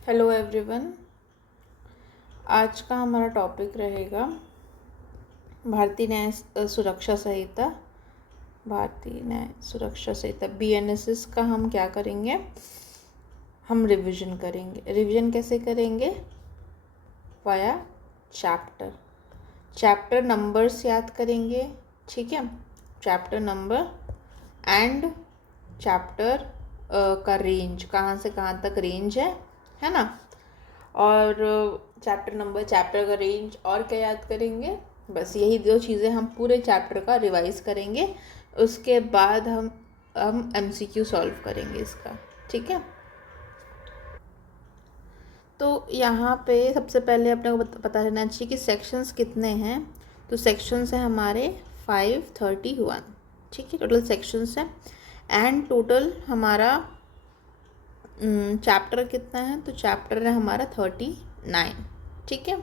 Hello everyone. आज का हमारा टॉपिक रहेगा भारतीय न्याय सुरक्षा संहिता। भारतीय न्याय सुरक्षा संहिता BNSS का हम क्या करेंगे, हम रिवीजन करेंगे। रिवीजन कैसे करेंगे? वाया चैप्टर नंबर्स याद करेंगे, ठीक है। चैप्टर नंबर एंड चैप्टर का रेंज, कहाँ से कहाँ तक रेंज है ना। और चैप्टर नंबर, चैप्टर का रेंज, और क्या याद करेंगे? बस यही दो चीज़ें हम पूरे चैप्टर का रिवाइज करेंगे। उसके बाद हम MCQ सॉल्व करेंगे इसका, ठीक है। तो यहाँ पे सबसे पहले अपने को पता रहना चाहिए कि सेक्शंस कितने हैं। तो सेक्शंस हैं हमारे 531, ठीक है। टोटल सेक्शंस हैं एंड टोटल हमारा चैप्टर कितना है? तो चैप्टर है हमारा 39, ठीक है।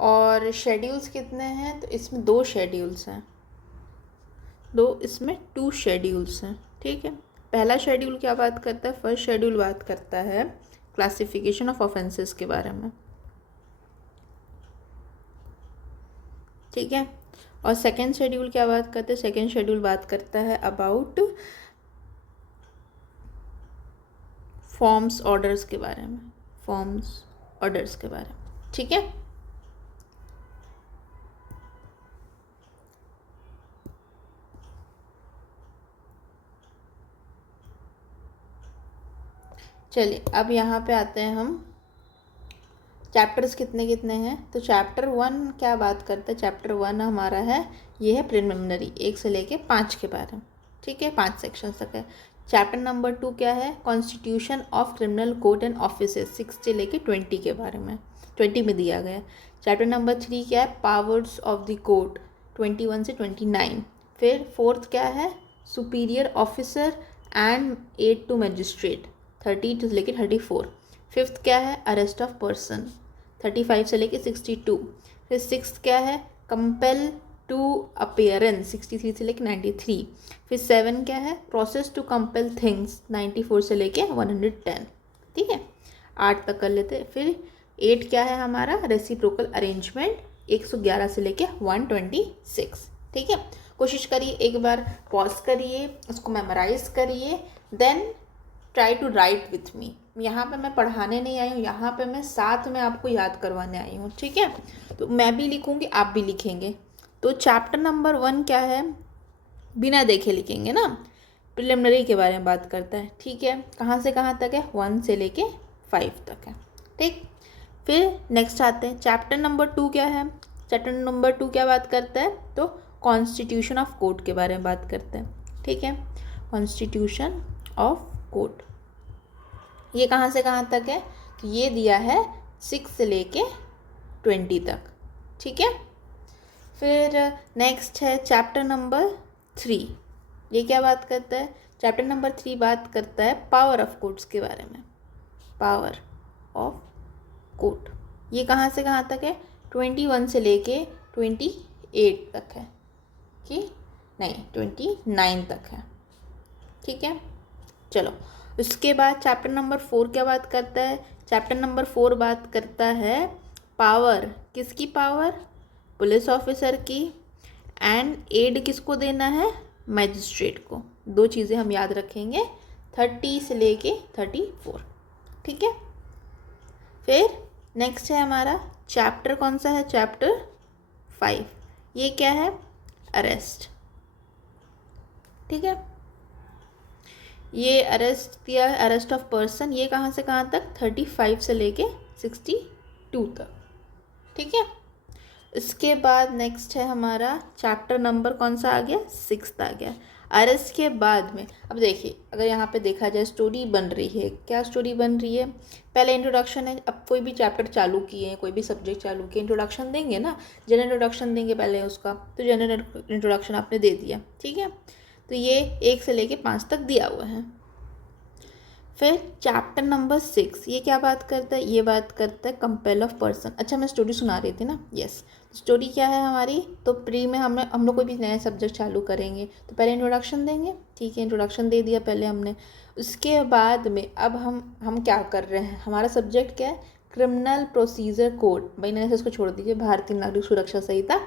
और शेड्यूल्स कितने हैं? तो इसमें 2 शेड्यूल्स हैं, इसमें 2 शेड्यूल्स हैं, ठीक है। पहला शेड्यूल क्या बात करता है? फर्स्ट शेड्यूल बात करता है क्लासिफिकेशन ऑफ ऑफेंसेस के बारे में, ठीक है। और सेकेंड शेड्यूल क्या बात करते हैं? सेकेंड शेड्यूल बात करता है अबाउट फॉर्म्स ऑर्डर्स के बारे में, फॉर्म्स ऑर्डर्स के बारे में, ठीक है। चलिए अब यहाँ पे आते हैं हम, चैप्टर्स कितने कितने हैं। तो चैप्टर 1 क्या बात करता है? चैप्टर 1 हमारा है, ये है प्रिलिमिनरी, 1 से लेके 5 के बारे में, ठीक है। 5 सेक्शन तक है। चैप्टर नंबर 2 क्या है? Constitution of criminal court and offices, 6 से लेके 20 के बारे में, 20 में दिया गया। चैप्टर नंबर 3 क्या है? पावर्स ऑफ द कोर्ट, 21 से 29। फिर फोर्थ क्या है? Superior officer and aid to magistrate, 30 से लेके 34। फिफ्थ क्या है? अरेस्ट ऑफ पर्सन, 35 से लेके 62। फिर सिक्स क्या है? कंपेल टू अपेयरेंस, 63 से लेके 93। फिर 7 क्या है? प्रोसेस टू कंपेल थिंग्स, 94 से लेके 110, ठीक है। 8 तक कर लेते। फिर 8 क्या है हमारा? रेसिप्रोकल अरेंजमेंट, 111 से लेके 126, ठीक है। कोशिश करिए, एक बार पॉज करिए, उसको मेमोराइज करिए, then try to write with me. यहाँ पे मैं पढ़ाने नहीं आई हूँ, यहाँ पे मैं साथ में आपको याद करवाने आई हूँ, ठीक है। तो मैं भी लिखूँगी, आप भी लिखेंगे। तो चैप्टर नंबर 1 क्या है? बिना देखे लिखेंगे ना, प्रिलिमिनरी के बारे में बात करता है, ठीक है। कहाँ से कहाँ तक है? 1 से लेके 5 तक है, ठीक। फिर नेक्स्ट आते हैं, चैप्टर नंबर 2 क्या है? चैप्टर नंबर 2 क्या बात करता है? तो कॉन्स्टिट्यूशन ऑफ कोर्ट के बारे में बात करते हैं, ठीक है। कॉन्स्टिट्यूशन ऑफ कोर्ट, ये कहाँ से कहाँ तक है? तो ये दिया है 6 से लेके 20 तक, ठीक है। फिर नेक्स्ट है चैप्टर नंबर 3, ये क्या बात करता है? चैप्टर नंबर 3 बात करता है पावर ऑफ कोर्ट्स के बारे में, पावर ऑफ कोर्ट। ये कहाँ से कहाँ तक है? 21 से लेके 28 तक है, कि नहीं 29 तक है, ठीक है। चलो उसके बाद चैप्टर नंबर 4 क्या बात करता है? चैप्टर नंबर 4 बात करता है पावर, किसकी पावर? पुलिस ऑफिसर की। एंड एड किसको देना है? मैजिस्ट्रेट को। 2 चीज़ें हम याद रखेंगे, 30 से लेके 34, ठीक है। फिर नेक्स्ट है हमारा चैप्टर, कौन सा है? चैप्टर 5, ये क्या है? अरेस्ट, ठीक है। ये अरेस्ट दिया है, अरेस्ट ऑफ पर्सन, ये कहाँ से कहाँ तक? 35 से लेके 62 तक, ठीक है। इसके बाद नेक्स्ट है हमारा चैप्टर नंबर, कौन सा आ गया? 6 आ गया। अरेस्ट के बाद में, अब देखिए अगर यहाँ पे देखा जाए स्टोरी बन रही है, क्या स्टोरी बन रही है? पहले इंट्रोडक्शन है। अब कोई भी चैप्टर चालू किए, कोई भी सब्जेक्ट चालू किए, इंट्रोडक्शन देंगे ना, जनरल इंट्रोडक्शन देंगे पहले उसका, तो जनरल इंट्रोडक्शन आपने दे दिया, ठीक है। तो ये 1 से लेके 5 तक दिया हुआ है। फिर चैप्टर नंबर 6 ये क्या बात करता है, ये बात करता है कंपेल ऑफ पर्सन। अच्छा मैं स्टोरी सुना रही थी ना, यस। स्टोरी क्या है हमारी, तो प्री में हम लोग कोई भी नया सब्जेक्ट चालू करेंगे तो पहले इंट्रोडक्शन देंगे, ठीक है, इंट्रोडक्शन दे दिया पहले हमने। उसके बाद में अब हम क्या कर रहे हैं, हमारा सब्जेक्ट क्या है, क्रिमिनल प्रोसीजर कोड। भाई मैंने इसको छोड़ दीजिए, भारतीय नागरिक सुरक्षा संहिता।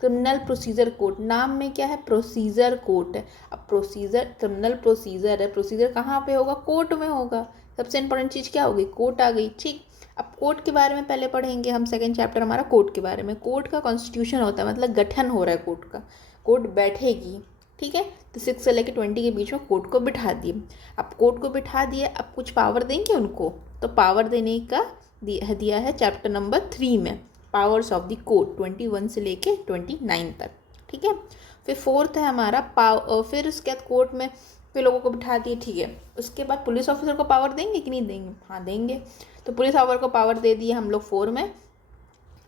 क्रिमिनल प्रोसीजर कोड, नाम में क्या है, प्रोसीजर कोड है। अब प्रोसीजर, क्रिमिनल प्रोसीजर है, प्रोसीजर कहाँ पे होगा, कोर्ट में होगा। सबसे इंपॉर्टेंट चीज़ क्या होगी, कोर्ट आ गई, ठीक। अब कोर्ट के बारे में पहले पढ़ेंगे हम, सेकंड चैप्टर हमारा कोर्ट के बारे में। कोर्ट का कॉन्स्टिट्यूशन होता है, मतलब गठन हो रहा है कोर्ट का, कोर्ट बैठेगी, ठीक है। तो 6 से लेकर 20 के बीच में कोर्ट को बिठा दिए। अब कोर्ट को बिठा दिए, अब कुछ पावर देंगे उनको, तो पावर देने का दिया है चैप्टर नंबर 3 में, पावर्स ऑफ द कोर्ट 21 से लेके 29 तक, ठीक है। फिर 4th है हमारा फिर उसके बाद कोर्ट में फिर लोगों को बिठा दिए, ठीक है। उसके बाद पुलिस ऑफिसर को पावर देंगे कि नहीं देंगे, हाँ देंगे। तो पुलिस ऑफिसर को पावर दे दिए हम लोग 4 में,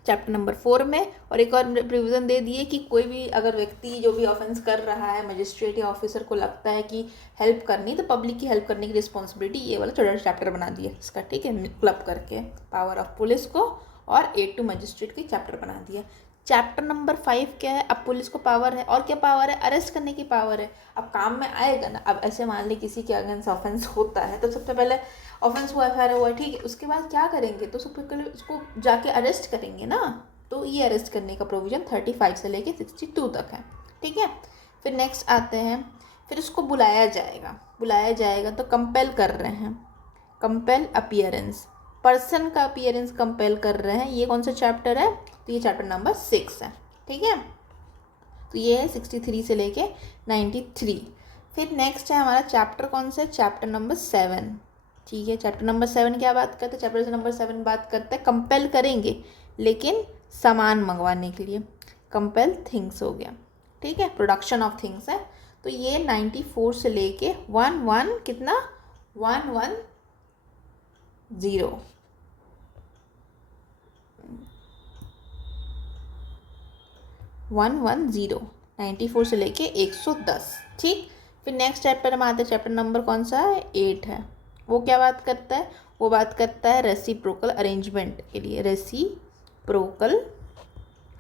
चैप्टर नंबर 4 में। और एक और प्रोविज़न दे दिए कि कोई भी अगर व्यक्ति जो भी ऑफेंस कर रहा है, मजिस्ट्रेट या ऑफिसर को लगता है कि हेल्प करनी, तो पब्लिक की हेल्प करने की रिस्पॉन्सिबिलिटी, ये वाला छोटा चैप्टर बना दिया इसका, ठीक है, क्लब करके पावर ऑफ पुलिस को, और 8 टू मजिस्ट्रेट की चैप्टर बना दिया। चैप्टर नंबर 5 क्या है, अब पुलिस को पावर है, और क्या पावर है, अरेस्ट करने की पावर है। अब काम में आएगा ना, अब ऐसे मान ली किसी के अगेंस्ट ऑफेंस होता है, तो सबसे पहले ऑफेंस हुआ, एफ हुआ, ठीक है, उसके बाद क्या करेंगे, तो सबसे पहले उसको जाके अरेस्ट करेंगे ना। तो ये अरेस्ट करने का प्रोविज़न 35 से लेके 62 तक है, ठीक है। फिर नेक्स्ट आते हैं, फिर उसको बुलाया जाएगा तो कंपेल कर रहे हैं, कंपेल अपीयरेंस, पर्सन का अपीयरेंस कंपेल कर रहे हैं। ये कौन सा चैप्टर है, तो ये चैप्टर नंबर 6 है, ठीक है। तो ये है 63 से लेके 93। फिर नेक्स्ट है हमारा चैप्टर कौन सा है, चैप्टर नंबर 7, ठीक है। चैप्टर नंबर 7 क्या बात करते हैं, चैप्टर नंबर 7 बात करते हैं कंपेल करेंगे लेकिन सामान मंगवाने के लिए, कंपेल थिंग्स हो गया, ठीक है, प्रोडक्शन ऑफ थिंग्स है। तो ये 94 से लेके 11 कितना 110 110 94 से लेके 110, ठीक। फिर नेक्स्ट चैप्टर हम आते हैं, चैप्टर नंबर कौन सा है, 8 है। वो क्या बात करता है, वो बात करता है रेसिप्रोकल अरेंजमेंट के लिए, रेसिप्रोकल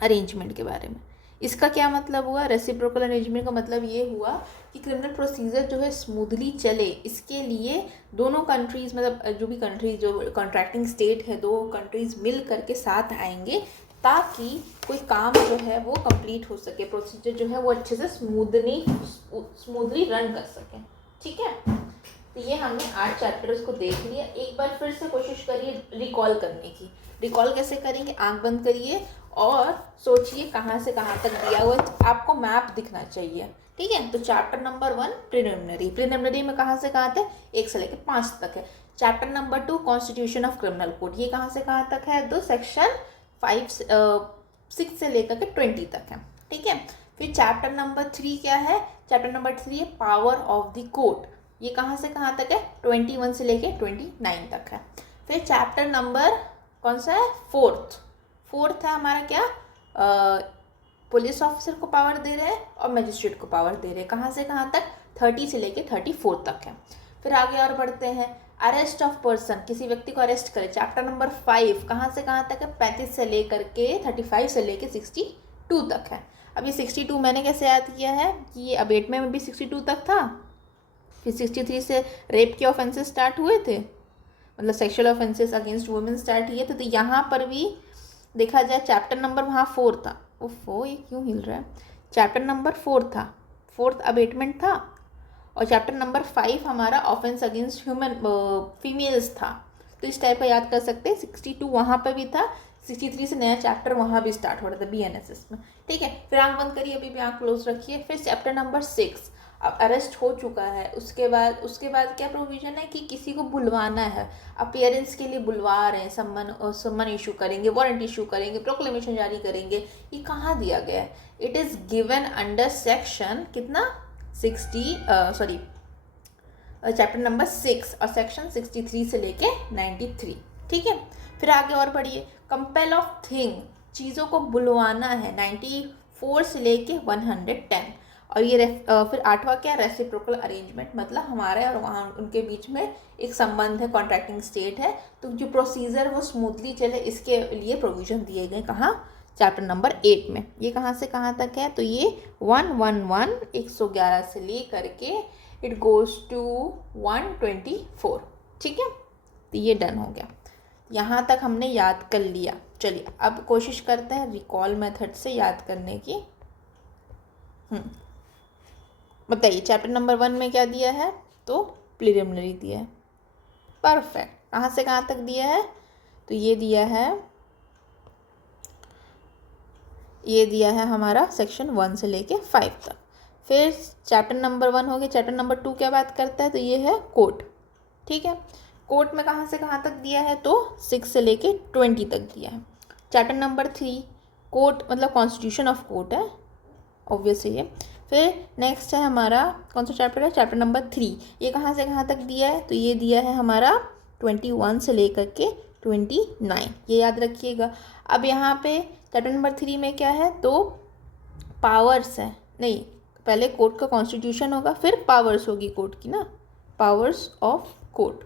अरेंजमेंट के बारे में। इसका क्या मतलब हुआ, रेसिप्रोकल अरेंजमेंट का मतलब ये हुआ कि क्रिमिनल प्रोसीजर जो है स्मूथली चले, इसके लिए दोनों कंट्रीज़, मतलब जो भी कंट्रीज, जो कॉन्ट्रैक्टिंग स्टेट है, दो कंट्रीज़ मिल करके साथ आएंगे ताकि कोई काम जो है वो कंप्लीट हो सके, प्रोसीजर जो है वो अच्छे से स्मूथली रन कर सके, ठीक है। तो ये हमने 8 चैप्टर्स को देख लिया। एक बार फिर से कोशिश करिए रिकॉल करने की। रिकॉल कैसे करेंगे, आंख बंद करिए और सोचिए कहाँ से कहाँ तक दिया हुआ है, आपको मैप दिखना चाहिए, ठीक है। तो चैप्टर नंबर 1 प्रिलिमिनरी में कहाँ से कहाँ तक, 1 से लेकर 5 तक है। Chapter number 2 constitution of criminal code, ये कहाँ से कहाँ तक है, 2 सेक्शन 6 से लेकर के 20 तक है, ठीक है। फिर चैप्टर नंबर 3 क्या है, चैप्टर नंबर 3 है पावर ऑफ द कोर्ट, ये कहाँ से कहाँ तक है, 21 से लेके 29 तक है। फिर चैप्टर नंबर कौन सा है, 4th है हमारा क्या, पुलिस ऑफिसर को पावर दे रहे हैं और मजिस्ट्रेट को पावर दे रहे हैं, कहाँ से कहाँ तक, 30 से लेके 34 तक है। फिर आगे और बढ़ते हैं, अरेस्ट ऑफ पर्सन, किसी व्यक्ति को अरेस्ट करे, चैप्टर नंबर 5 कहाँ से कहाँ तक है, 35 से लेकर के 35 से लेके 62 तक है। अब ये 62 मैंने कैसे याद किया है कि ये अबेटमेंट में भी 62 तक था, फिर 63 से रेप के ऑफेंसेस स्टार्ट हुए थे, मतलब sexual offences against women start किए थे। तो यहाँ पर भी देखा जाए चैप्टर नंबर वहाँ 4 था, वो ये क्यों हिल रहा है, चैप्टर नंबर 4 था, 4th अबेटमेंट था, और चैप्टर नंबर 5 हमारा ऑफेंस अगेंस्ट ह्यूमन फीमेल्स था। तो इस टाइप का याद कर सकते हैं। 62 वहाँ पर भी था, 63 से नया चैप्टर वहाँ भी स्टार्ट हो रहा था BNSS में, ठीक है। फिर आंख बंद करिए, अभी भी आंख क्लोज रखिए। फिर चैप्टर नंबर 6, अब अरेस्ट हो चुका है, उसके बाद क्या प्रोविज़न है कि किसी को बुलवाना है, अपीयरेंस के लिए बुलवा रहे हैं, सम्मन इशू करेंगे, वारंट इशू करेंगे, प्रोक्लेमेशन जारी करेंगे, ये कहाँ दिया गया है, it is given under section कितना चैप्टर नंबर 6 और सेक्शन 63 से लेके 93, ठीक है। फिर आगे और बढ़िए, कंपेल ऑफ थिंग, चीज़ों को बुलवाना है, 94 से लेके 110, और ये फिर 8वां क्या, रेसिप्रोकल अरेंजमेंट, मतलब हमारे और वहाँ उनके बीच में एक संबंध है, कॉन्ट्रैक्टिंग स्टेट है, तो जो प्रोसीजर वो स्मूथली चले इसके लिए प्रोविजन दिए गए कहाँ, चैप्टर नंबर 8 में। ये कहाँ से कहाँ तक है, तो ये 111 से ले करके इट गोज़ टू 124, ठीक है। तो ये डन हो गया, यहाँ तक हमने याद कर लिया। चलिए अब कोशिश करते हैं रिकॉल मेथड से याद करने की। बताइए चैप्टर नंबर 1 में क्या दिया है, तो प्रिलिमिनरी दिया है। परफेक्ट, कहाँ से कहाँ तक दिया है, तो ये दिया है हमारा सेक्शन 1 से लेके 5 तक। फिर चैप्टर नंबर 1 हो गया। चैप्टर नंबर 2 क्या बात करता है, तो ये है कोर्ट, ठीक है। कोर्ट में कहाँ से कहाँ तक दिया है, तो 6 से लेके 20 तक दिया है। चैप्टर नंबर 3 कोर्ट मतलब कॉन्स्टिट्यूशन ऑफ कोर्ट है, ऑब्वियसली है। फिर नेक्स्ट है हमारा कौन सा चैप्टर है, चैप्टर नंबर 3, ये कहाँ से कहाँ तक दिया है, तो ये दिया है हमारा 21 से लेकर के 29, ये याद रखिएगा। अब यहाँ पे चैप्टर नंबर 3 में क्या है, तो पावर्स है, नहीं पहले कोर्ट का कॉन्स्टिट्यूशन होगा फिर पावर्स होगी कोर्ट की ना, पावर्स ऑफ कोर्ट,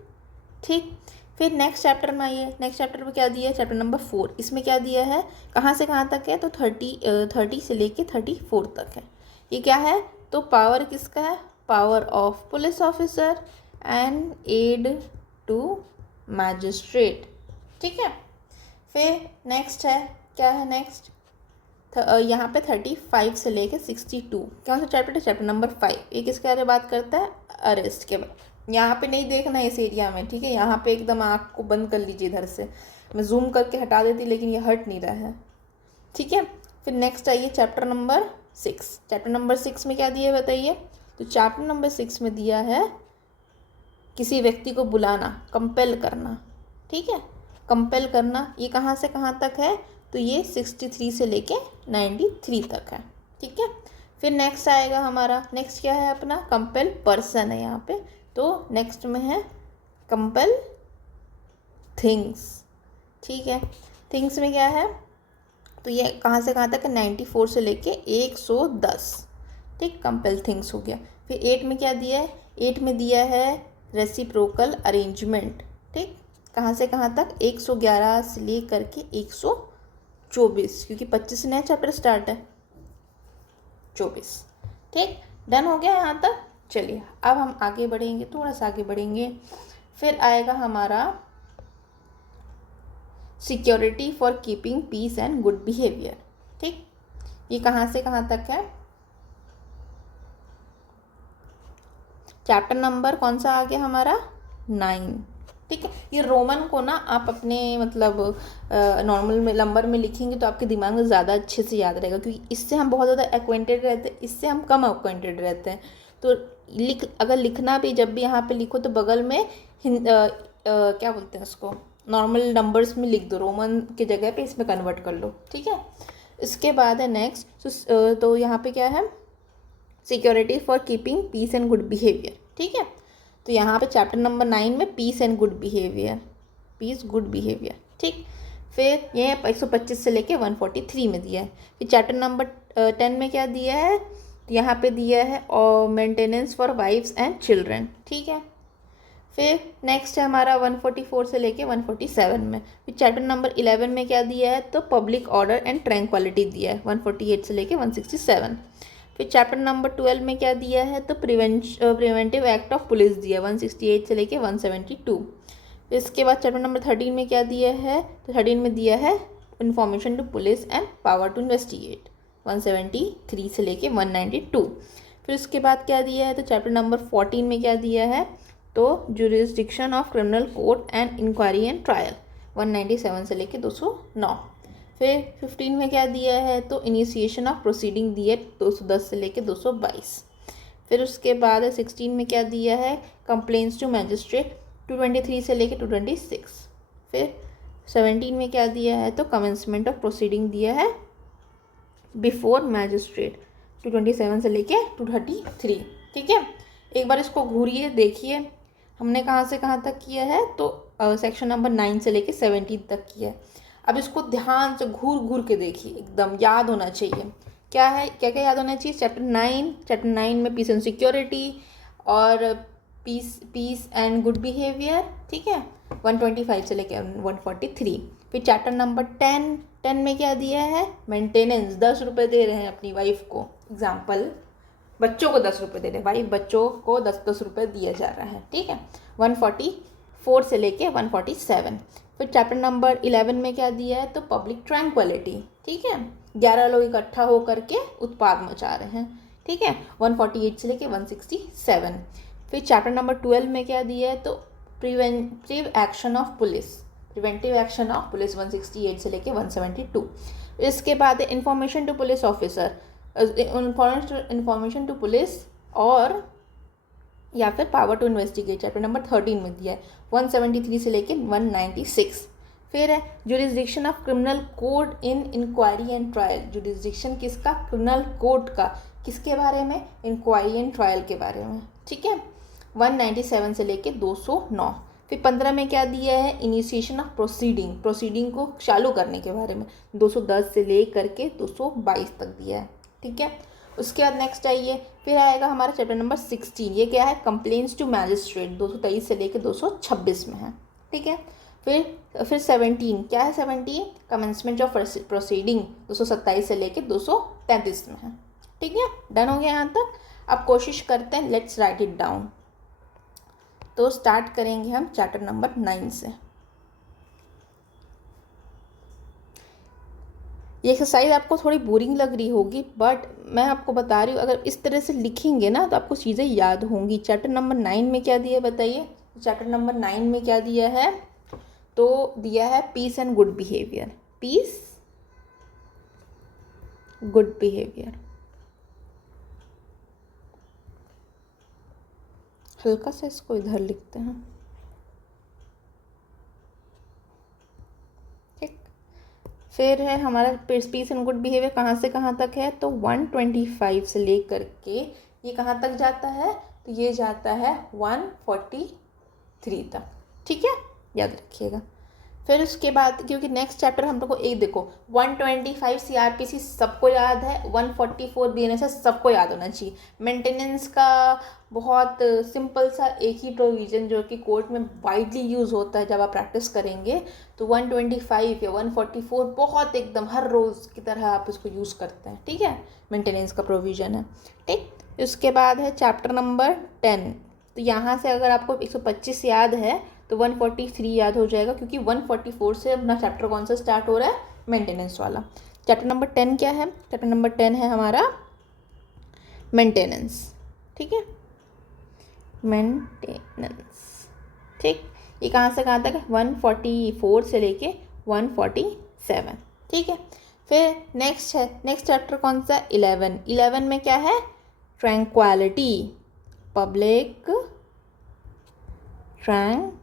ठीक। फिर नेक्स्ट चैप्टर में आइए, नेक्स्ट चैप्टर में क्या दिया है, चैप्टर नंबर 4, इसमें क्या दिया है, कहाँ से कहाँ तक है, तो 30 से लेके 34 तक है। ये क्या है, तो पावर किसका है, power of police officer and aid to magistrate, ठीक है। फिर नेक्स्ट है, क्या है नेक्स्ट, यहाँ पे 35 से लेके 62, कौन सा चैप्टर है, चैप्टर नंबर 5, ये किसके बारे में बात करता है, अरेस्ट के बारे। यहाँ पे नहीं देखना है इस एरिया में, ठीक है, यहाँ पे एकदम आँख को बंद कर लीजिए इधर से, मैं जूम करके हटा देती लेकिन ये हट नहीं रहा है, ठीक है। फिर नेक्स्ट आइए चैप्टर नंबर 6, चैप्टर नंबर 6 में क्या दिया है बताइए, तो चैप्टर नंबर 6 में दिया है किसी व्यक्ति को बुलाना, कंपेल करना, ठीक है, कंपेल करना। ये कहाँ से कहाँ तक है, तो ये 63 से लेके 93 तक है, ठीक है। फिर नेक्स्ट आएगा हमारा, नेक्स्ट क्या है अपना, कंपेल पर्सन है यहाँ पे, तो नेक्स्ट में है कंपेल थिंग्स, ठीक है। थिंग्स में क्या है, तो ये कहाँ से कहाँ तक है, 94 से लेके 110, ठीक, कंपेल थिंग्स हो गया। फिर 8 में क्या दिया है, 8 में दिया है रेसिप्रोकल अरेंजमेंट, ठीक, कहाँ से कहाँ तक, 111 से ले करके 124, क्योंकि 25 से नया चैप्टर स्टार्ट है, 24, ठीक, डन हो गया यहाँ तक। चलिए अब हम आगे बढ़ेंगे, थोड़ा सा आगे बढ़ेंगे। फिर आएगा हमारा security for keeping peace and good behaviour, ठीक, ये कहाँ से कहाँ तक है, चैप्टर नंबर कौन सा आ गया हमारा, 9, ठीक है। ये रोमन को ना आप अपने मतलब नॉर्मल में नंबर में लिखेंगे तो आपके दिमाग में ज़्यादा अच्छे से याद रहेगा, क्योंकि इससे हम बहुत ज़्यादा एक्वेंटेड रहते हैं, इससे हम कम एक्वेंटेड रहते हैं। तो अगर लिखना भी जब भी यहाँ पे लिखो तो बगल में क्या बोलते हैं उसको, नॉर्मल नंबर्स में लिख दो, रोमन के जगह पे इसमें कन्वर्ट कर लो, ठीक है। इसके बाद है नेक्स्ट, तो यहाँ पे क्या है, security for keeping peace and good behaviour, ठीक है। तो यहाँ पे चैप्टर नंबर 9 में peace and good behaviour, peace good behaviour, ठीक। फिर ये 125 से लेके 143 में दिया है। फिर चैप्टर नंबर 10 में क्या दिया है, तो यहाँ पे दिया है और maintenance for wifes and children, ठीक है। फिर नेक्स्ट है हमारा 144 से लेके 147 में। फिर चैप्टर नंबर 11 में क्या दिया है, तो पब्लिक ऑर्डर एंड ट्रैंक्विलिटी दिया है, 148 से लेके 167। फिर चैप्टर नंबर 12 में क्या दिया है, तो प्रिवेंटिव एक्ट ऑफ पुलिस दिया है, 168 से लेके 172। फिर इसके बाद चैप्टर नंबर 13 में क्या दिया है, तो 13 में दिया है information to police and power to investigate, 173 से लेके 192। फिर उसके बाद क्या दिया है, तो चैप्टर नंबर 14 में क्या दिया है, तो jurisdiction of criminal court and inquiry and trial, 197 से लेके 209। फिर 15 में क्या दिया है, तो इनिशिएशन ऑफ प्रोसीडिंग दिए 210 से लेके 222। फिर उसके बाद 16 में क्या दिया है, कंप्लेंट्स टू मैजिस्ट्रेट 223 से लेके 226। फिर 17 में क्या दिया है, तो कमेंसमेंट ऑफ प्रोसीडिंग दिया है बिफोर मैजिस्ट्रेट 227 से लेके 233, ठीक है। एक बार इसको घूरिए देखिए, हमने कहाँ से कहाँ तक किया है, तो सेक्शन नंबर 9 से लेके 17 तक किया है। अब इसको ध्यान से घूर घूर के देखिए, एकदम याद होना चाहिए क्या है, क्या क्या याद होना चाहिए? चैप्टर 9 में पीस एंड सिक्योरिटी और पीस एंड गुड बिहेवियर, ठीक है, 125 से लेकर 143। फिर चैप्टर नंबर 10 में क्या दिया है? मेंटेनेंस। 10 रुपये दे रहे हैं अपनी वाइफ को, एग्जाम्पल बच्चों को 10 रुपये दे रहे हैं, वाइफ बच्चों को 10-10 रुपये दिया जा रहा है, ठीक है, 144 से लेके 147। फिर चैप्टर नंबर 11 में क्या दिया है? तो पब्लिक ट्रैंक्विलिटी, ठीक है, 11 लोग इकट्ठा होकर के उत्पाद मचा रहे हैं, ठीक है, 148 से लेके 167। फिर चैप्टर नंबर 12 में क्या दिया है? तो प्रिवेंटिव एक्शन ऑफ पुलिस, 168 से लेके 172। इसके बाद information to police officer, information to police और या फिर power to investigate, chapter number 13 में दिया है, 173 से लेके 196। फिर है jurisdiction of criminal code in inquiry and trial. Jurisdiction किसका? क्रिमिनल कोड का, किसके बारे में? इंक्वायरी एंड ट्रायल के बारे में, ठीक है, 197 से लेके 209। फिर 15 में क्या दिया है? इनिशिएशन ऑफ प्रोसीडिंग को चालू करने के बारे में, 210 से ले करके 222 तक दिया है, ठीक है। उसके बाद नेक्स्ट आइए, फिर आएगा हमारा चैप्टर नंबर 16, ये क्या है? कंप्लेंट्स टू मैजिस्ट्रेट, 223 से लेके 226 में है, ठीक है। फिर 17 क्या है? 17 कमेंसमेंट ऑफ प्रोसीडिंग, 227 से लेके 233 में है, ठीक है। डन हो गया यहाँ तक। अब कोशिश करते हैं, लेट्स राइट इट डाउन। तो स्टार्ट करेंगे हम चैप्टर नंबर 9 से। ये एक्सरसाइज आपको थोड़ी बोरिंग लग रही होगी, बट मैं आपको बता रही हूँ, अगर इस तरह से लिखेंगे ना तो आपको चीज़ें याद होंगी। चैप्टर नंबर 9 में क्या दिया है बताइए? चैप्टर नंबर 9 में क्या दिया है? तो दिया है peace and good behaviour, peace good behaviour. हल्का सा इसको इधर लिखते हैं, ठीक। फिर है हमारा पीस एंड गुड बिहेवियर, कहाँ से कहाँ तक है? तो 125 से लेकर के ये कहाँ तक जाता है? तो ये जाता है 143 तक, ठीक है, याद रखिएगा। फिर उसके बाद, क्योंकि नेक्स्ट चैप्टर हम लोग को एक देखो 125 CRPC सबको याद है, 144 BNSS सबको याद होना चाहिए। मेंटेनेंस का बहुत सिंपल सा एक ही प्रोविज़न जो कि कोर्ट में वाइडली यूज़ होता है जब आप प्रैक्टिस करेंगे, तो 125 या 144 बहुत एकदम हर रोज़ की तरह आप इसको यूज़ करते हैं, ठीक है, मेंटेनेंस का प्रोविज़न है, ठीक। उसके बाद है चैप्टर नंबर 10। तो यहाँ से अगर आपको 125 याद है तो 143 याद हो जाएगा, क्योंकि 144 से अपना चैप्टर कौन सा स्टार्ट हो रहा है? मेंटेनेंस वाला। चैप्टर नंबर 10 क्या है? चैप्टर नंबर 10 है हमारा मेंटेनेंस, ठीक है, मेंटेनेंस, ठीक। ये कहाँ से कहाँ तक है? 144 से लेके 147, ठीक है। फिर नेक्स्ट है, नेक्स्ट चैप्टर कौन सा? 11 में क्या है? Tranquillity, public tranquillity.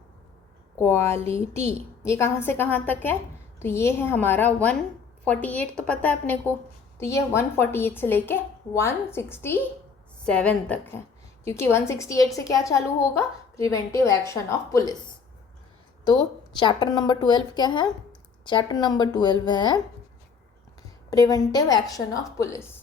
ये कहाँ से कहाँ तक है? तो ये है हमारा 148, तो पता है अपने को, तो ये 148 से लेके 167 तक है, क्योंकि 168 से क्या चालू होगा? Preventive action of police. तो चैप्टर नंबर 12 क्या है? चैप्टर नंबर 12 है प्रिवेंटिव एक्शन ऑफ पुलिस।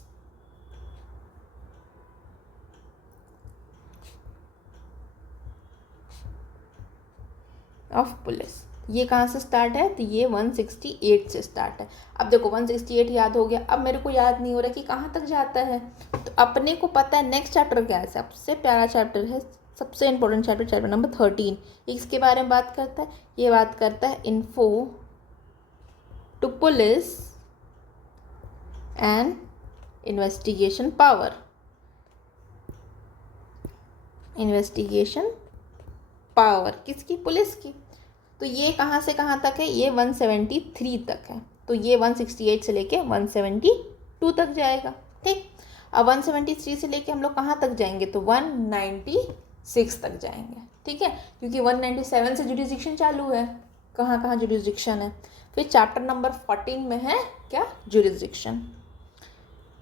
ये कहाँ से स्टार्ट है? तो ये 168 से स्टार्ट है। अब देखो 168 याद हो गया, अब मेरे को याद नहीं हो रहा कि कहाँ तक जाता है। तो अपने को पता है नेक्स्ट चैप्टर क्या है, सबसे प्यारा चैप्टर है, सबसे इंपॉर्टेंट चैप्टर, चैप्टर नंबर 13। इसके बारे में बात करता है, ये बात करता है info to police and investigation power, investigation power किसकी? पुलिस की। तो ये कहाँ से कहाँ तक है? ये 173 तक है, तो ये 168 से लेके 172 तक जाएगा, ठीक। अब 173 से लेके हम लोग कहाँ तक जाएंगे? तो 196 तक जाएंगे, ठीक है, क्योंकि 197 से जुरिस्डिक्शन चालू है, कहाँ कहाँ जुरिस्डिक्शन है। फिर चैप्टर नंबर 14 में है क्या? जुरिस्डिक्शन।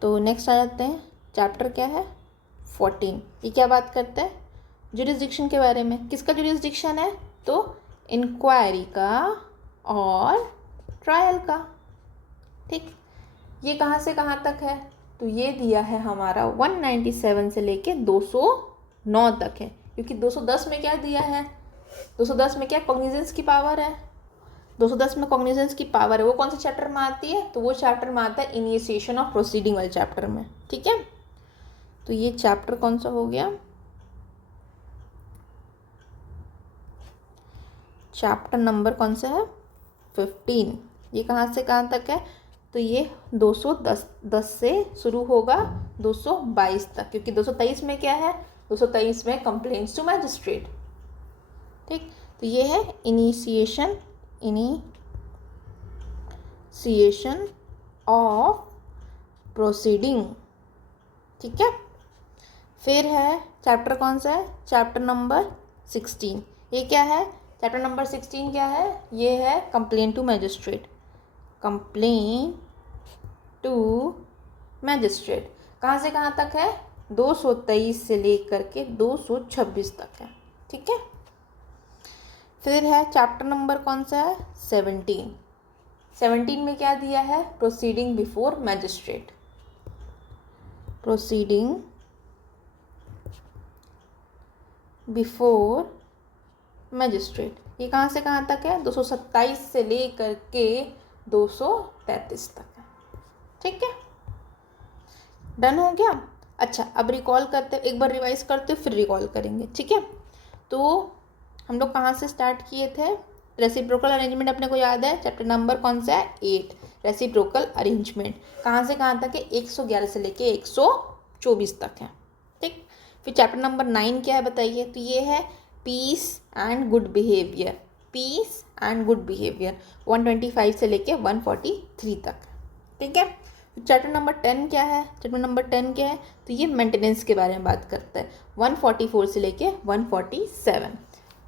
तो नेक्स्ट आ जाते हैं, चैप्टर क्या है? 14। ये क्या बात करते हैं? जुरिस्डिक्शन के बारे में। किसका जुरिस्डिक्शन है? तो इंक्वायरी का और ट्रायल का, ठीक। ये कहाँ से कहाँ तक है? तो ये दिया है हमारा 197 से लेके 209 तक है, क्योंकि 210 में क्या दिया है, 210 में क्या कॉग्निजेंस की पावर है, 210 में कॉग्निजेंस की पावर है। वो कौन से चैप्टर में आती है, तो वो चैप्टर में आता है इनिशिएशन ऑफ प्रोसीडिंग वाले चैप्टर में। ठीक है, तो ये चैप्टर कौन सा हो गया, चैप्टर नंबर कौन सा है, 15। ये कहाँ से कहाँ तक है, तो ये 210 से शुरू होगा 222 तक, क्योंकि 223 में क्या है, 223 में कंप्लेंट्स टू मैजिस्ट्रेट। ठीक, तो ये है इनिशिएशन ऑफ प्रोसीडिंग। ठीक है, फिर है चैप्टर कौन सा है, चैप्टर नंबर 16। ये क्या है, चैप्टर नंबर 16 क्या है, ये है complain to magistrate. Complain to magistrate कहाँ से कहाँ तक है, 223 से लेकर के 226 तक है। ठीक है, फिर है चैप्टर नंबर कौन सा है, 17। 17 में क्या दिया है, proceeding before magistrate. Proceeding before magistrate, ये कहाँ से कहाँ तक है, 227 से लेकर के 233 तक है। ठीक है, डन हो गया। अच्छा, अब रिकॉल करते, एक बार रिवाइज करते फिर रिकॉल करेंगे। ठीक है, तो हम लोग कहाँ से स्टार्ट किए थे, रेसिप्रोकल अरेंजमेंट अपने को याद है, चैप्टर नंबर कौन सा है, 8। रेसिप्रोकल अरेंजमेंट कहाँ से कहाँ तक है, 111 से लेके 124 तक है। ठीक, फिर चैप्टर नंबर 9 क्या है बताइए, तो ये है peace and good behaviour. Peace and good behaviour 125 से लेके 143 तक। ठीक है, चैप्टर नंबर 10 क्या है, चैप्टर नंबर 10 क्या है, तो ये मेंटेनेंस के बारे में बात करता है, 144 से लेके 147।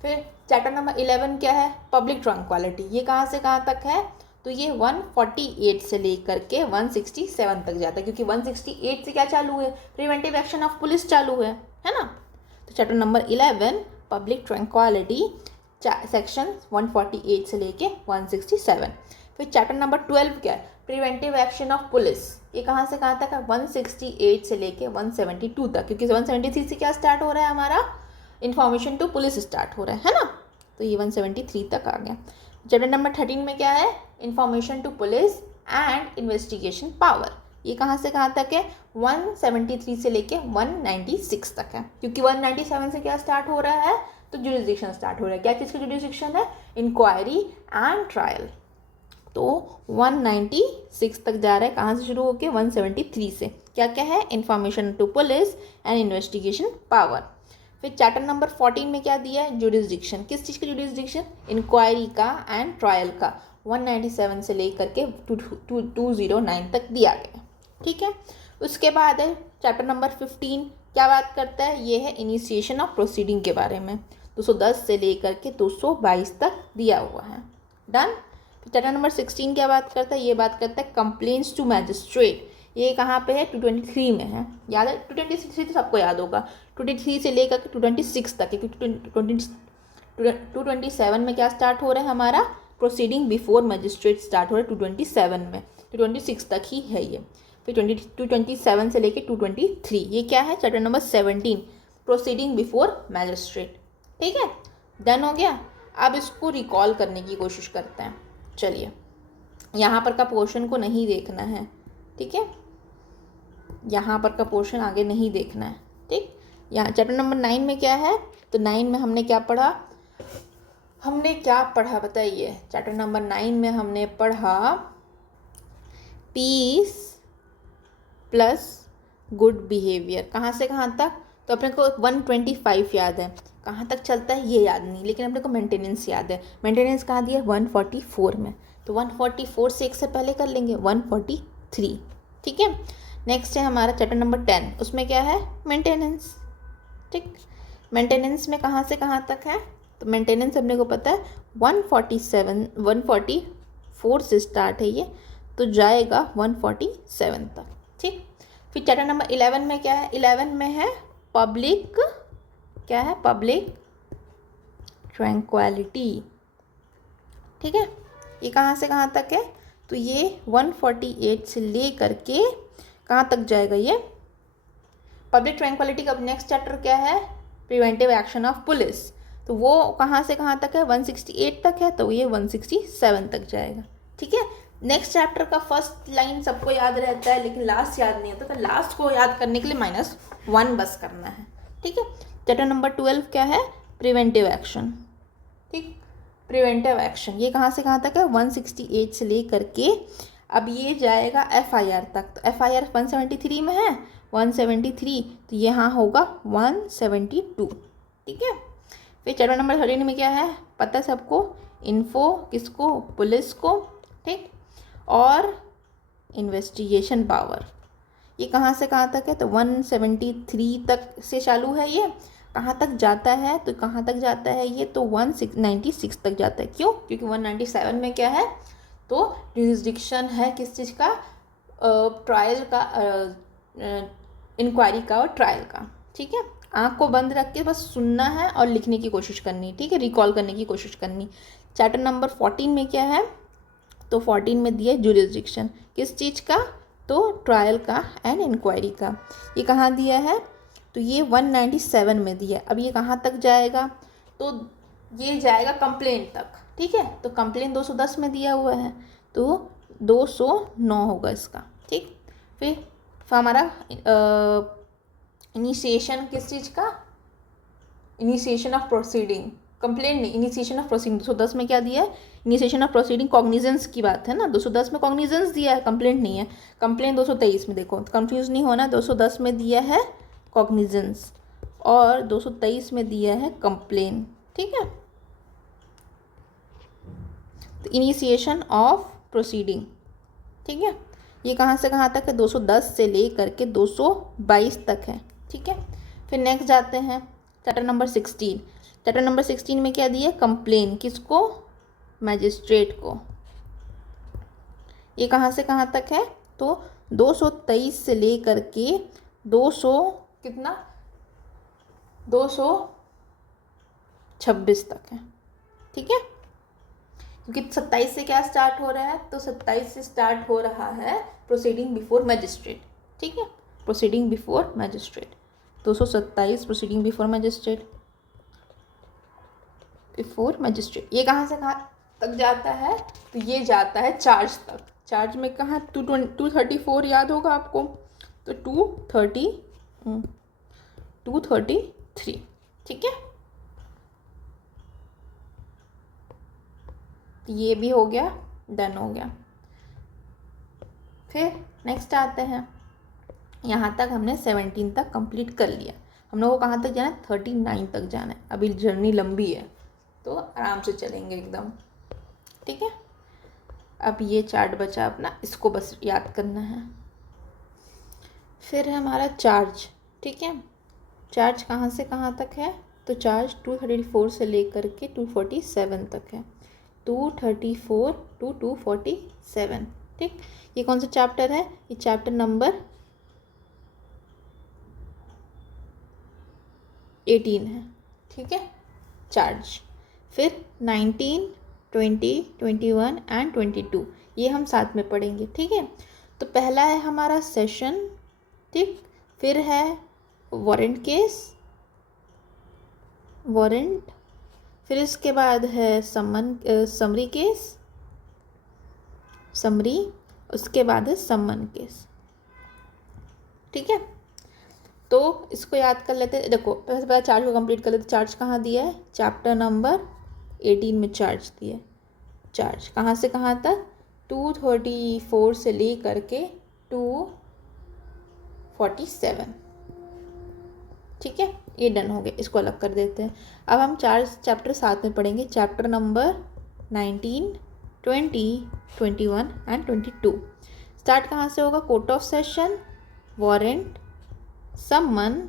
फिर चैप्टर नंबर 11 क्या है, पब्लिक ट्रंक्विलिटी। ये कहाँ से कहाँ तक है, तो ये 148 से लेकर के 167 तक जाता है, क्योंकि 168 से क्या चालू है, प्रिवेंटिव एक्शन ऑफ पुलिस चालू है ना। तो chapter number 11 public tranquillity, section 148 से लेके 167। फिर चैप्टर नंबर 12 क्या है, प्रिवेंटिव एक्शन ऑफ पुलिस। ये कहाँ से कहाँ तक है, 168 से लेके 172 तक, क्योंकि 173 से क्या स्टार्ट हो रहा है हमारा, इन्फॉर्मेशन टू पुलिस स्टार्ट हो रहा है ना, तो ये 173 तक आ गया। चैप्टर नंबर 13 में क्या है, information to police and investigation power. ये कहाँ से कहाँ तक है, 173 से लेके 196 तक है, क्योंकि 197 से क्या स्टार्ट हो रहा है, तो जुरिस्डिक्शन स्टार्ट हो रहा है। क्या चीज़ का जुरिस्डिक्शन है, इंक्वायरी एंड ट्रायल। तो 196 तक जा रहा है, कहाँ से शुरू होके, 173 से। क्या क्या है, information to police and investigation power. फिर चैप्टर नंबर 14 में क्या दिया है, जुरिस्डिक्शन। किस चीज़ का जुरिस्डिक्शन, इंक्वायरी का एंड ट्रायल का, 197 से लेकर के 209 तक दिया गया। ठीक है, उसके बाद है चैप्टर नंबर 15, क्या बात करता है, ये है इनिशिएशन ऑफ प्रोसीडिंग के बारे में, 210 से लेकर के 222 तक दिया हुआ है। डन। चैप्टर नंबर 16 क्या बात करता है, ये बात करता है कंप्लेंट्स टू मैजिस्ट्रेट। ये कहाँ पे है, 223 में है, याद है, 223 तो सबको याद होगा, 223 से लेकर के 226 तक है, क्योंकि 227 में क्या स्टार्ट हो रहा है हमारा, प्रोसीडिंग बिफोर मैजिस्ट्रेट स्टार्ट हो रहा है 227 में, 226 तक ही है ये। फिर 227 से लेके 223, ये क्या है, chapter number 17, proceeding before magistrate. ठीक है, डन हो गया। अब इसको रिकॉल करने की कोशिश करते हैं। चलिए, यहाँ पर का पोर्शन को नहीं देखना है, ठीक है, यहाँ पर का पोर्शन आगे नहीं देखना है। ठीक, यहाँ चैप्टर नंबर 9 में क्या है, तो 9 में हमने क्या पढ़ा, बताइए। चैप्टर नंबर 9 में हमने पढ़ा पीस प्लस गुड बिहेवियर। कहाँ से कहाँ तक, तो अपने को 125 याद है, कहाँ तक चलता है ये याद नहीं, लेकिन अपने को मेंटेनेंस याद है। मेंटेनेंस कहाँ दिया, 144 में, तो 144 से एक से पहले कर लेंगे 143। ठीक है, नेक्स्ट है हमारा चैप्टर नंबर 10, उसमें क्या है, मेंटेनेंस। ठीक, मेंटेनेंस में कहाँ से कहाँ तक है, तो मेंटेनेंस अपने को पता है 144 से स्टार्ट है ये, तो जाएगा 147 तक। ठीक, फिर चैप्टर नंबर 11 में क्या है, 11 में है पब्लिक, क्या है, पब्लिक ट्रैंक्विलिटी। ठीक है, ये कहाँ से कहाँ तक है, तो ये 148 से ले करके कहाँ तक जाएगा ये? पब्लिक ट्रैंक्विलिटी का नेक्स्ट चैप्टर क्या है? Preventive action of police. तो वो कहाँ से कहाँ तक है? 168 तक है, तो ये 167 तक जाएगा। ठीक है। नेक्स्ट चैप्टर का फर्स्ट लाइन सबको याद रहता है, लेकिन लास्ट याद नहीं होता, तो लास्ट को याद करने के लिए -1 बस करना है। ठीक है। चैप्टर नंबर 12 क्या है? Preventive action. ठीक, प्रिवेंटिव एक्शन ये कहाँ से कहाँ तक है? 168 से ले करके अब ये जाएगा FIR तक। तो FIR 173 में है, 173, तो यहाँ होगा 172। ठीक है। फिर चैप्टर नंबर 13 में क्या है? पता है सबको, इन्फो किसको? पुलिस को। ठीक, और इन्वेस्टिगेशन पावर, ये कहाँ से कहाँ तक है? तो 173 तक से चालू है। ये कहाँ तक जाता है? तो कहाँ तक जाता है ये? तो 196 तक जाता है। क्यों? क्योंकि 197 में क्या है? तो जुरिस्डिक्शन है किस चीज़ का? ट्रायल का, इंक्वायरी का और ट्रायल का। ठीक है। आँख को बंद रख के बस सुनना है और लिखने की कोशिश करनी। ठीक है, रिकॉल करने की कोशिश करनी। चैप्टर नंबर 14 में क्या है? तो 14 में दिया जुरिस्डिक्शन किस चीज़ का? तो ट्रायल का एंड इंक्वायरी का। ये कहाँ दिया है? तो ये 197 में दिया। अब ये कहाँ तक जाएगा? तो ये जाएगा कंप्लेंट तक। ठीक है, तो कंप्लेंट 210 में दिया हुआ है, तो 209 होगा इसका। ठीक, फिर हमारा इनिशिएशन किस चीज़ का? इनिशिएशन ऑफ प्रोसीडिंग, कंप्लेंट नहीं, इनिशिएशन ऑफ प्रोसीडिंग 210 में क्या दिया है? इनिशिएशन ऑफ प्रोसीडिंग कॉग्निजेंस की बात है ना, 210 में कॉग्निजेंस दिया है, कंप्लेंट नहीं है। कंप्लेंट 223 में, देखो कंफ्यूज नहीं होना, 210 में दिया है कॉग्निजेंस और 223 में दिया है कंप्लेन। ठीक है, तो इनिशिएशन ऑफ प्रोसीडिंग। ठीक है, ये कहाँ से कहाँ तक है? 210 से ले करके 222 तक है। ठीक है, फिर नेक्स्ट जाते हैं चैप्टर नंबर 16। चैप्टर नंबर 16 में क्या दिया? कंप्लेन किसको? मैजिस्ट्रेट को। ये कहाँ से कहाँ तक है? तो 223 से ले करके 200 कितना? 226 तक है। ठीक है, क्योंकि 27 से क्या स्टार्ट हो रहा है? तो 27 से स्टार्ट हो रहा है प्रोसीडिंग बिफोर मैजिस्ट्रेट। ठीक है, proceeding before magistrate 227, proceeding before magistrate, before magistrate. ये कहाँ से कहाँ तक जाता है? तो ये जाता है चार्ज तक। चार्ज में कहाँ? 234 याद होगा आपको, तो 233। ठीक है, ये भी हो गया, डन हो गया। फिर नेक्स्ट आते हैं, यहाँ तक हमने 17 तक कंप्लीट कर लिया। हम लोग को कहाँ तक जाना है? 39 तक जाना है। अभी जर्नी लंबी है, तो आराम से चलेंगे एकदम। ठीक है, अब ये चार्ट बचा अपना, इसको बस याद करना है। फिर है हमारा चार्ज। ठीक है, चार्ज कहाँ से कहाँ तक है? तो चार्ज 234 से लेकर के 247 तक है, 234 to 247। ठीक, ये कौन सा चैप्टर है? ये चैप्टर नंबर 18 है। ठीक है, चार्ज। फिर 19, 20, 21 एंड 22 ये हम साथ में पढ़ेंगे। ठीक है, तो पहला है हमारा सेशन। ठीक, फिर है वारंट केस, वारंट, फिर इसके बाद है समरी केस, समरी, उसके बाद है सम्मन केस। ठीक है, तो इसको याद कर लेते हैं। देखो पहले चार्ज को कंप्लीट कर लेते। चार्ज कहाँ दिया है? चैप्टर नंबर 18 में चार्ज दिया है। चार्ज कहाँ से कहाँ तक? 234 से ले करके 247। ठीक है, ये डन हो गया, इसको अलग कर देते हैं। अब हम चार्ज चैप्टर साथ में पढ़ेंगे, चैप्टर नंबर 19, 20, 21 एंड 22। स्टार्ट कहाँ से होगा? कोर्ट ऑफ सेशन, वारंट, सम्मन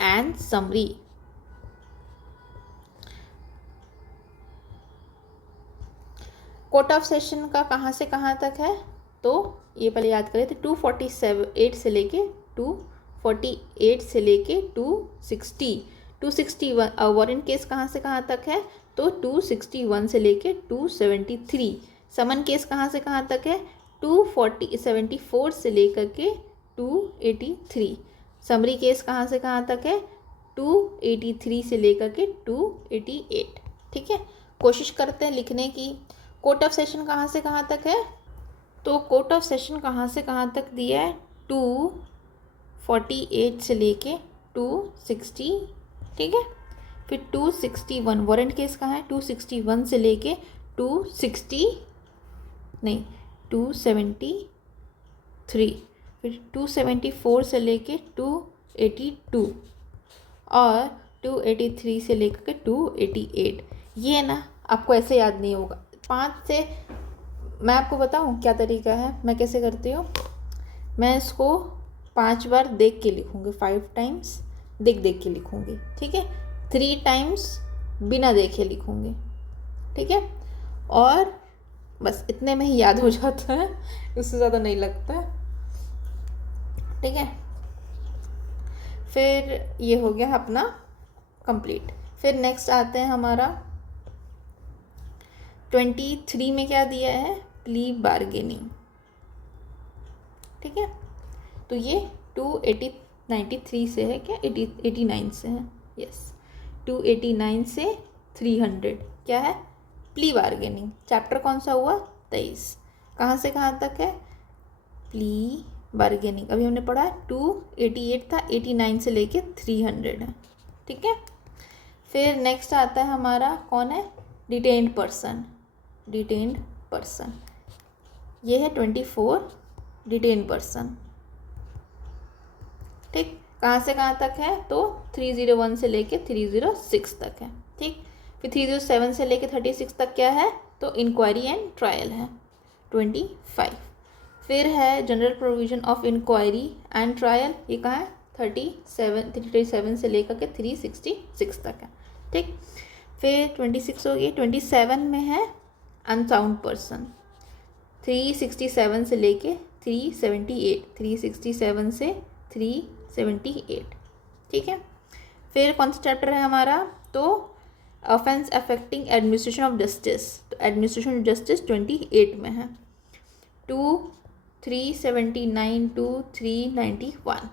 and summary. Court of session का कहाँ से कहाँ तक है? तो ये पहले याद करें, तो 248 से लेके 248 से लेके 261। वारंट केस कहाँ से कहाँ तक है? तो 261 से लेके 273। समन केस कहाँ से कहाँ तक है? 274 से लेकर के 283। समरी केस कहाँ से कहाँ तक है? 283 से लेकर के 288। ठीक है, कोशिश करते हैं लिखने की। कोर्ट ऑफ सेशन कहाँ से कहाँ तक है? तो कोर्ट ऑफ सेशन कहाँ से कहाँ तक दिया है? 248 से लेके 260। ठीक है, फिर 261 वारंट केस कहाँ है? 261 से लेके 273, फिर 274 से लेके 282 और 283 से लेकर के 288। ये ना आपको ऐसे याद नहीं होगा। 5 से मैं आपको बताऊं क्या तरीका है, मैं कैसे करती हूँ। मैं इसको 5 बार देख के लिखूँगी, 5 टाइम्स देख के लिखूँगी। ठीक है, 3 टाइम्स बिना देखे लिखूँगी। ठीक है, और बस इतने में ही याद हो जाता है, उससे ज़्यादा नहीं लगता है। ठीक है, फिर ये हो गया अपना कंप्लीट। फिर नेक्स्ट आते हैं हमारा 23 में क्या दिया है? Plea bargaining. ठीक है, तो ये 293 से है क्या? 89 से है। यस, 289 से 300 क्या है? Plea bargaining. चैप्टर कौन सा हुआ? 23। कहाँ से कहाँ तक है? Plea bargaining. अभी हमने पढ़ा 288 था, 89 से लेके 300 है। ठीक है, फिर नेक्स्ट आता है हमारा कौन है? Detained person. डिटेन्ड पर्सन ये है 24 डिटेन्ड पर्सन। ठीक, कहाँ से कहाँ तक है? तो 301 से लेके 306 तक है। ठीक, फिर 307 से लेके 36 तक क्या है? तो इंक्वायरी एंड ट्रायल है 25। फिर है general provision of inquiry and trial, ये कहाँ है? 37 से लेकर के 366 तक है। ठीक, फिर 26 हो गई। 27 में है अनसाउंड पर्सन, 367 से लेके 378, 367 से 378। ठीक है, फिर कौन सा चैप्टर है हमारा? तो offence affecting administration of justice. तो एडमिनिस्ट्रेशन ऑफ जस्टिस 28 में है, 379 to 391।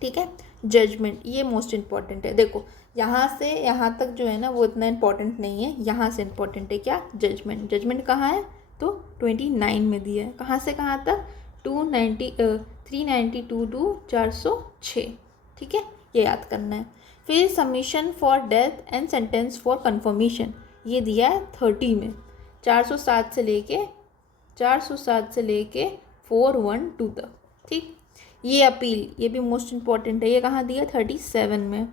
ठीक है, जजमेंट ये मोस्ट इम्पॉर्टेंट है। देखो यहाँ से यहाँ तक जो है ना वो इतना इम्पॉर्टेंट नहीं है, यहाँ से इम्पॉर्टेंट है क्या? जजमेंट। जजमेंट कहाँ है? तो 29 में दिया है। कहाँ से कहाँ तक? 392 to 406। ठीक है, ये याद करना है। फिर submission for death and sentence for confirmation ये दिया है 30 में, 407 से लेके 412 तक। ठीक, ये अपील ये भी मोस्ट इम्पॉर्टेंट है। ये कहाँ दिया? 37 में,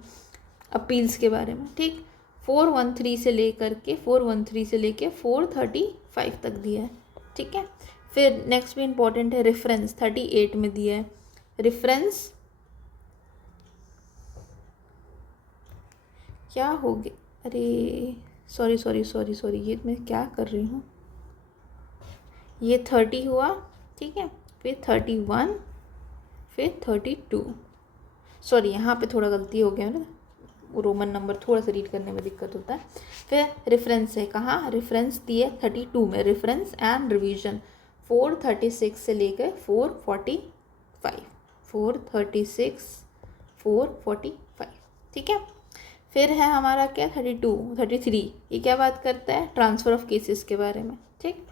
अपील्स के बारे में। ठीक, 413 से लेकर के 435 तक दिया है। ठीक है, फिर नेक्स्ट भी इम्पॉर्टेंट है, रेफरेंस 38 में दिया है। रेफरेंस क्या हो गया? अरे सॉरी, ये मैं क्या कर रही हूँ। ये 30 हुआ। ठीक है, फिर 31, फिर 32। सॉरी, यहाँ पे थोड़ा गलती हो गया ना, रोमन नंबर थोड़ा सा रीड करने में दिक्कत होता है। फिर रेफरेंस है कहाँ? रेफरेंस दिए 32 में, रेफरेंस एंड रिवीजन 436 से लेकर 445, 436, 445। ठीक है, फिर है हमारा क्या? 33। ये क्या बात करता है? ट्रांसफ़र ऑफ केसेस के बारे में। ठीक,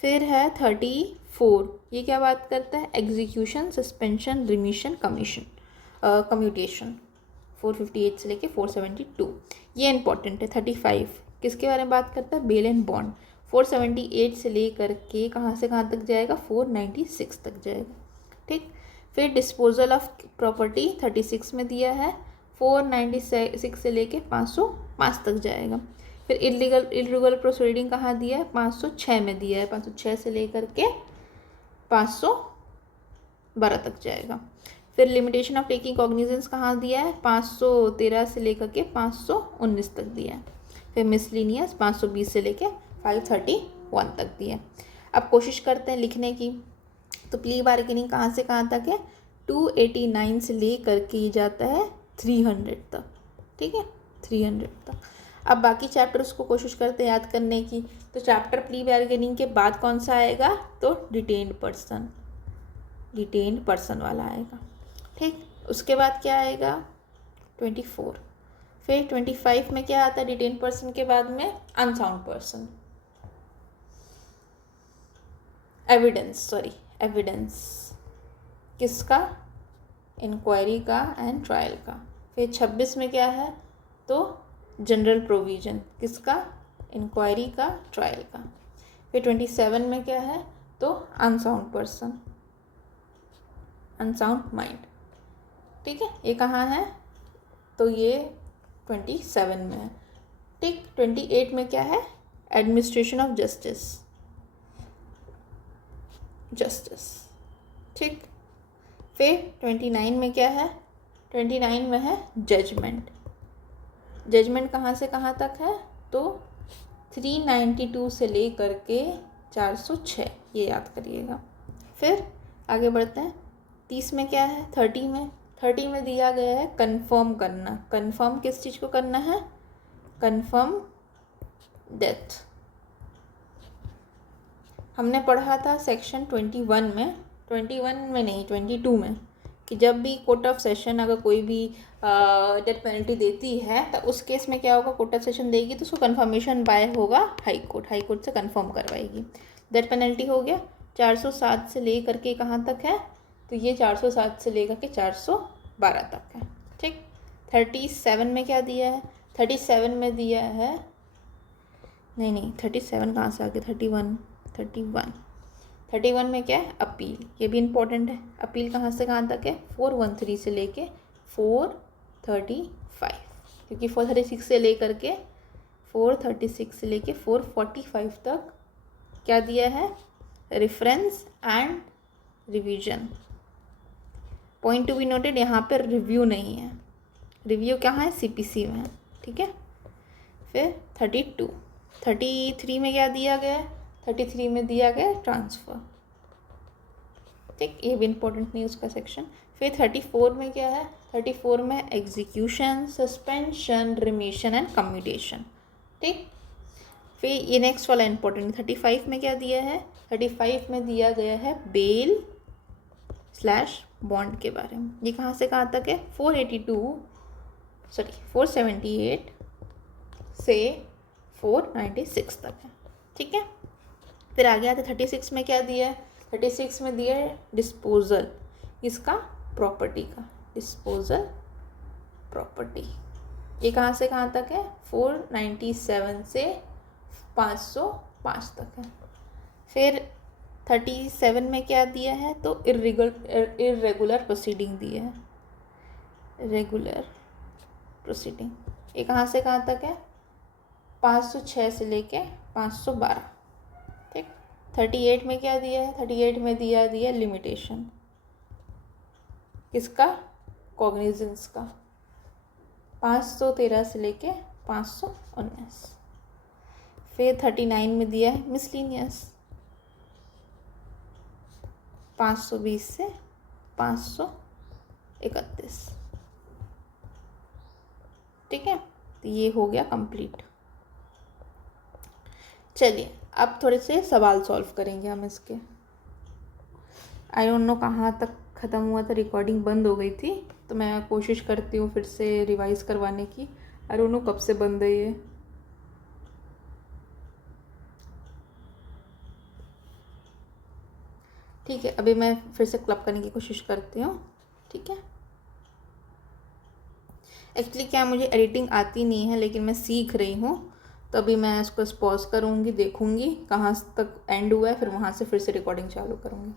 फिर है 34। ये क्या बात करता है? एग्जीक्यूशन, सस्पेंशन, रिमिशन, कम्यूटेशन 458 से लेके 472। ये इंपॉर्टेंट है। 35 किसके बारे में बात करता है? Bell and bond. 478 से लेकर के कहाँ से कहाँ तक जाएगा? 496 तक जाएगा। ठीक, फिर डिस्पोजल ऑफ प्रॉपर्टी 36 में दिया है, 496 से लेके 505 तक जाएगा। फिर इलीगल प्रोसीडिंग कहाँ दिया है? 506 में दिया है, 506 से लेकर के 512 तक जाएगा। फिर लिमिटेशन ऑफ टेकिंग कॉग्निजेंस कहाँ दिया है? 513 से लेकर के 519 तक दिया है। फिर मिसलिनियस 520 से लेके 531 तक दिया है। अब कोशिश करते हैं लिखने की। तो प्ली बार्गेनिंग कहाँ से कहाँ तक है? 289 से ले करके जाता है 300 तक। ठीक है, 300 तक। अब बाकी चैप्टर्स को कोशिश करते हैं याद करने की। तो चैप्टर प्ली बार्गेनिंग के बाद कौन सा आएगा, तो डिटेन्ड पर्सन वाला आएगा। ठीक, उसके बाद क्या आएगा 24। फिर 25 में क्या आता है डिटेन्ड पर्सन के बाद में, अनसाउंड पर्सन, एविडेंस किसका, इंक्वायरी का एंड ट्रायल का। फिर 26 में क्या है, तो जनरल प्रोविजन किसका, इंक्वायरी का, ट्रायल का। फिर 27 में क्या है, तो अनसाउंड पर्सन, अनसाउंड माइंड। ठीक है, ये कहाँ है, तो ये 27 में है। ठीक, 28 में क्या है, एडमिनिस्ट्रेशन ऑफ जस्टिस। ठीक, फिर 29 में क्या है, 29 में है जजमेंट कहाँ से कहाँ तक है, तो 392 से ले करके 406, ये याद करिएगा। फिर आगे बढ़ते हैं, 30 में क्या है, 30 में दिया गया है कंफर्म करना। कंफर्म किस चीज़ को करना है, कंफर्म डेथ। हमने पढ़ा था सेक्शन 21 में, 22 में, कि जब भी कोर्ट ऑफ सेशन अगर कोई भी डेथ पेनल्टी देती है तो उस केस में क्या होगा, कोर्ट ऑफ सेशन देगी तो उसको कंफर्मेशन बाय होगा हाई कोर्ट से कंफर्म करवाएगी। डेथ पेनल्टी हो गया 407 से ले करके कहाँ तक है, तो ये 407 से ले करके 412 तक है। ठीक, 37 में क्या दिया है, 37 में दिया है, नहीं 37 कहाँ से आ गया, 31 में क्या है, अपील। ये भी इम्पोर्टेंट है, अपील कहाँ से कहाँ तक है, 413 से लेके 435, क्योंकि 436 से लेकर के 436 से लेके 445 तक क्या दिया है, reference and revision. Point to be noted, यहाँ पर रिव्यू नहीं है, रिव्यू कहाँ है, सीपीसी में है। ठीक है, फिर 33 में क्या दिया गया है, 33 में दिया गया ट्रांसफ़र। ठीक, ये भी इम्पोर्टेंट नहीं उसका सेक्शन। फिर 34 में क्या है, 34 में execution, suspension, remission and commutation. ठीक, फिर ये नेक्स्ट वाला इम्पोर्टेंट, 35 में क्या दिया है, 35 में दिया गया है बेल / बॉन्ड के बारे में। ये कहाँ से कहाँ तक है, 478 से 496 तक है। ठीक है, फिर आगे आते 36 में क्या दिया है, 36 में दिया है डिस्पोजल, इसका प्रॉपर्टी का, डिस्पोजल प्रॉपर्टी। ये कहाँ से कहाँ तक है, 497 से 505 तक है। फिर 37 में क्या दिया है, तो इर्रेगुलर प्रोसीडिंग दिया है, रेगुलर प्रोसीडिंग। ये कहाँ से कहाँ तक है, 506 से लेके 512। ठीक, 38 में क्या दिया है, 38 में दिया लिमिटेशन, किसका, कॉग्निजेंस का, 513 से लेके 519। फिर 39 में दिया है मिसलिनियस, 520 से 531। ठीक है, तो ये हो गया कंप्लीट। चलिए अब थोड़े से सवाल सॉल्व करेंगे हम इसके। आई डोंट नो कहाँ तक ख़त्म हुआ था, रिकॉर्डिंग बंद हो गई थी, तो मैं कोशिश करती हूँ फिर से रिवाइज़ करवाने की। आई डोंट नो कब से बंद है ये। ठीक है, अभी मैं फिर से क्लब करने की कोशिश करती हूँ। ठीक है, एक्चुअली क्या मुझे एडिटिंग आती नहीं है, लेकिन मैं सीख रही हूँ, तो अभी मैं इसको पॉज करूँगी, देखूँगी कहाँ तक एंड हुआ है, फिर वहाँ से फिर से रिकॉर्डिंग चालू करूँगी।